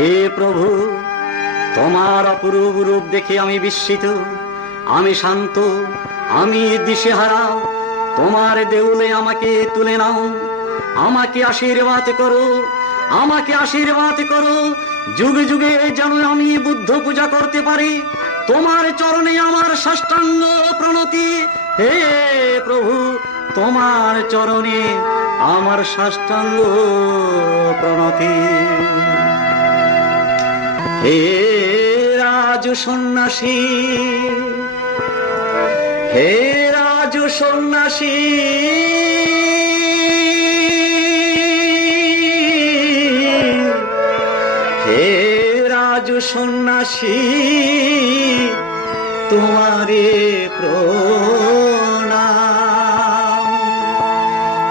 হে প্রভু, তোমার অপরূপ রূপ দেখে আমি বিস্মিত, আমি শান্ত, আমি দিশেহারা। তোমার দেউলে আমাকে তুলে নাও, আমাকে আশীর্বাদ করো, আমাকে আশীর্বাদ করো। যুগে যুগে যেন আমি বুদ্ধ পূজা করতে পারি। তোমার চরণে আমার সাষ্টাঙ্গ প্রণতি। হে প্রভু, তোমার চরণে আমার সাষ্টাঙ্গ প্রণতি। হে রাজ সন্ন্যাসী, হে রাজ সন্ন্যাসী, হে রাজ সন্ন্যাসী, তোমারে প্রণাম।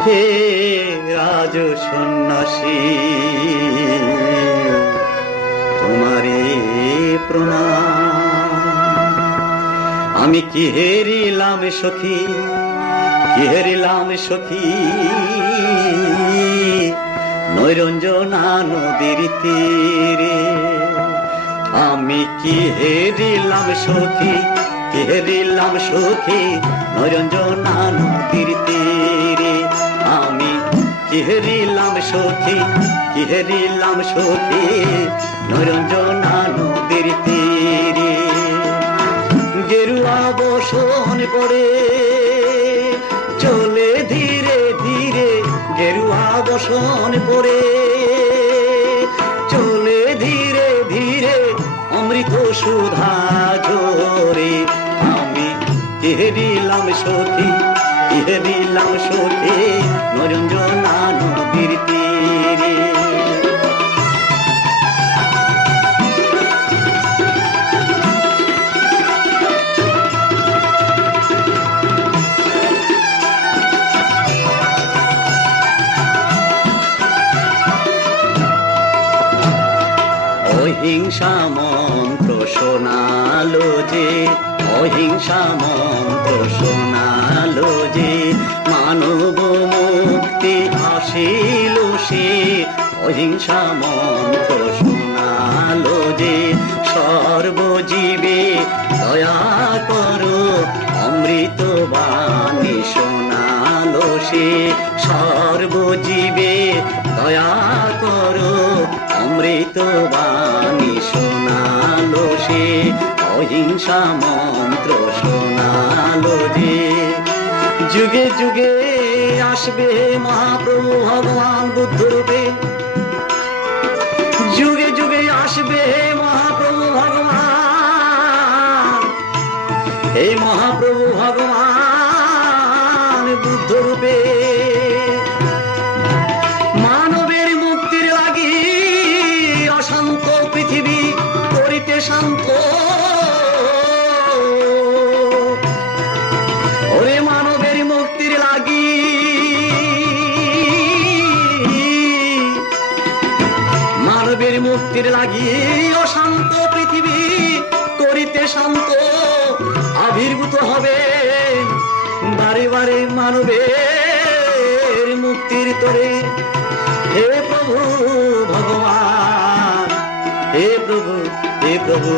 হে রাজ সন্ন্যাসী, তোমারে প্রণাম। আমি কি হেরিলাম সখী, কি হেরিলাম সখী, নৈরঞ্জনা নদীর তীরে। আমি কি হেরিলাম সখী, কি হেরিলাম সখী, নৈরঞ্জনা নদীর তীরে। আমি কি হেরিলাম সখী, কি হেরিলাম সখী, নৈরঞ্জনা নদীর তীরে। গেরুয়া বসন পড়ে চলে ধীরে ধীরে, গেরুয়া বসন পড়ে চলে ধীরে ধীরে, অমৃত সুধা ঝরে। আমি কি হেরিলাম সখী, কি হেরিলাম সখী, নৈরঞ্জনা নদীর তীরে। অহিংসা মন্ত্র শোনালো যে, অহিংসা মন্ত্র শোনালো যে, মানব মুক্তি আসিল সে। অহিংসা মন্ত্র শোনালো যে, সর্বজীবে দয়া করো, অমৃত বাণী শোনালো সে। সর্বজীবে দয়া করো, অমৃত বাণী শোনালো সে। অহিংসা মন্ত্র শোনালো যে। যুগে যুগে আসবে মহাপ্রভু ভগবান বুদ্ধ রূপে, যুগে যুগে আসবে মহাপ্রভু ভগবান। এই মহাপ্রভু ভগবান বুদ্ধ রূপে মানবের মুক্তির লাগি অশান্ত পৃথিবী করিতে শান্ত। ওরে মানবের মুক্তির লাগি, মানবের মুক্তির লাগি অশান্ত পৃথিবী করিতে শান্ত। আবির্ভূত হবে বারে বারে মানবের মুক্তির তরে। হে প্রভু ভগবান, হে প্রভু, হে প্রভু,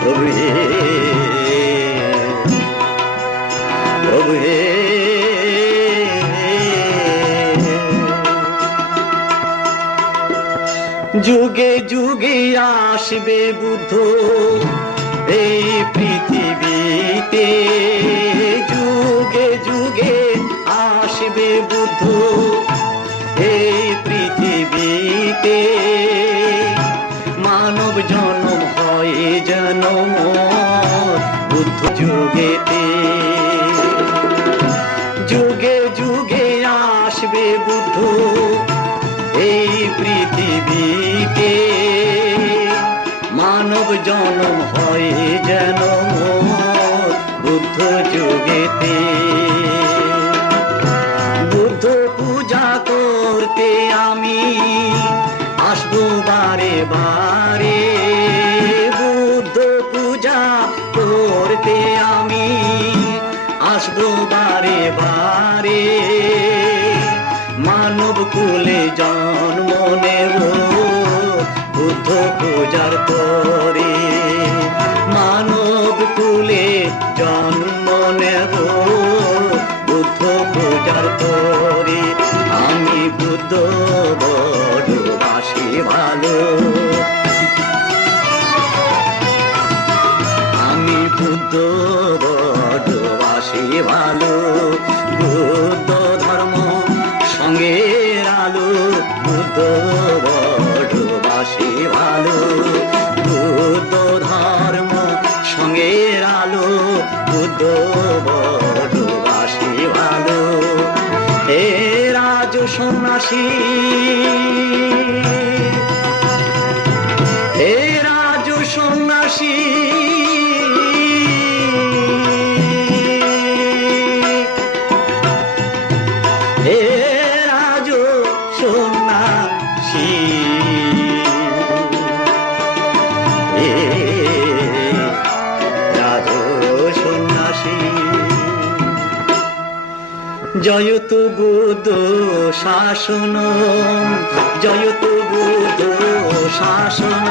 প্রভু হে, প্রভু হে। যুগে যুগে আসবে বুদ্ধ এই পৃথিবীতে, যুগে যুগে আসবে বুদ্ধ এই পৃথিবীতে। মানব জন্ম হয় যেন বুদ্ধ যুগেতে। যুগে যুগে আসবে বুদ্ধ এই পৃথিবীতে। মানব জন্ম হয় যেন বুদ্ধ যুগেতে। বুদ্ধ পূজা করতে আমি আসবো বারে বারে, বুদ্ধ পূজা করতে আমি আসবো বারে বারে। মানব কুলে জন্ম নেব বুদ্ধ পূজার তরে। মানব কুলে জন্ম নেব বুদ্ধ পূজার তরে। আমি বুদ্ধ বড় বাসি ভালো, আমি বুদ্ধ বড় বাসি ভালো। বুদ্ধ ধর্ম সঙ্গের আলো, বুদ্ধ বড় বাসি ভালো। বুদ্ধ ধর্ম সঙ্গের আলো, বুদ্ধ বড় বাসি ভালো। হে রাজ সন্ন্যাসী, হে রাজ সন্ন্যাসী, হে রাজ সন্ন্যাসী, হে রাজ সন্ন্যাসী। জয়তু বুদ্ধ শাসন, জয়তু বুদ্ধ শাসন।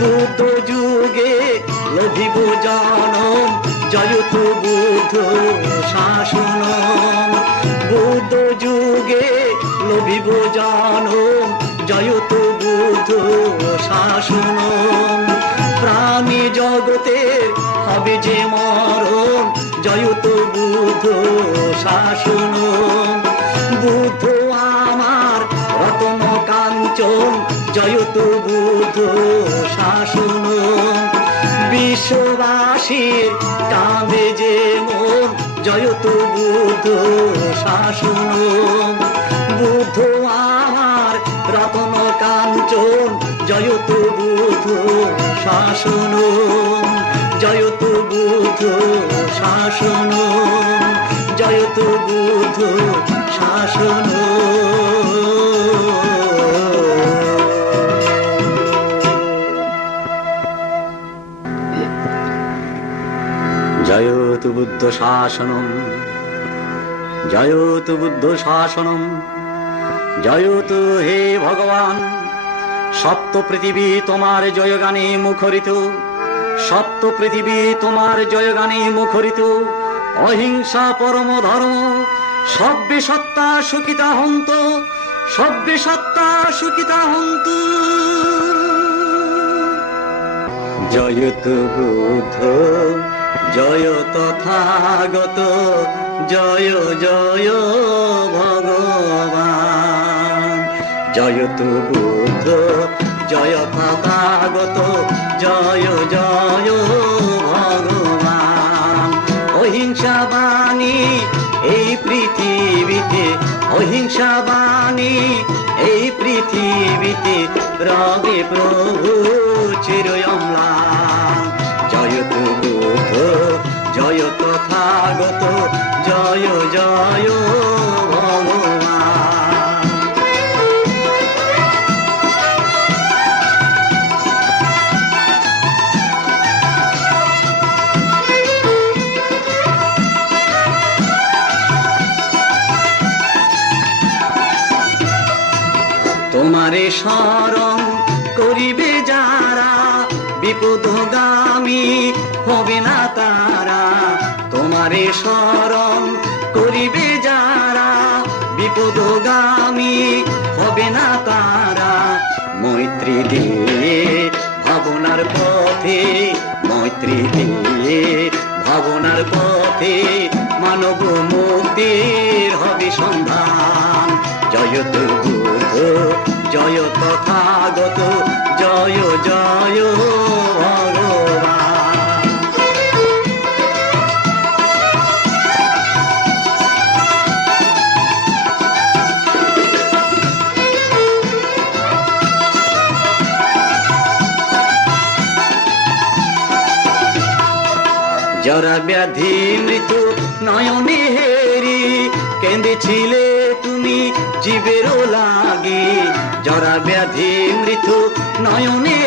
বুদ্ধ যুগে লভিব জনম, জয়তু বুদ্ধ শাসন। বুদ্ধ যুগে লভিব জনম, জয়তু বুদ্ধ শাসন। প্রাণী জগতের হবে যে মরণ, জয়তু বুদ্ধ শাসন। বুদ্ধ আমার রতন কাঞ্চন, জয়তু বুদ্ধ শাসন। বিশ্ববাসীর কাঁধে যে মন, জয়তু বুদ্ধ শাসন। বুদ্ধ আমার রতন কাঞ্চন, জয়তু বুদ্ধ শাসন। জয়তু বুদ্ধ শাসন, জয়তু বুদ্ধ শাসন। জয়তু বুদ্ধ শাসনম, জয়তু বুদ্ধ শাসনম। জয়তু হে ভগবান, সপ্ত পৃথিবী তোমার জয়গানে মুখরিত, সপ্ত পৃথিবী তোমার জয়গানে মুখরিত। অহিংসা পরম ধর্ম, সব্যে সত্তা সুখিতা হন্ত, সব্যে সত্তা সুখিতা হন্ত। জয়তু বুদ্ধ, জয় তথাগত, জয় জয় ভগবান। জয়তু বুদ্ধ, জয় তথাগত, জয় জয় ভগবান। অহিংসা বাণী এই পৃথিবীতে, অহিংসা বাণী এই পৃথিবীতে, রবে প্রভু চিরয়ম্লান। জয়তু বুদ্ধ, জয় তথাগত, জয় জয় ভগবান। তোমারে শরণ করিবে যারা, বিপদগামী হবে না তারা। তোমারে শরণ করিবে যারা, বিপদগামী হবে না তারা। মৈত্রী দিয়ে ভাবনার পথে, মৈত্রী দিয়ে ভাবনার পথে, মানব মুক্তির হবে সন্ধান। জয়তু বুদ্ধ, জয় তথাগত, জয় জয় ভগবান। জরা ব্যাধি মৃত্যু নয়নে হেরি, কেঁদেছিলে তুমি জীবেরও লাগে। জরা ব্যাধি মৃত্যু নয়নে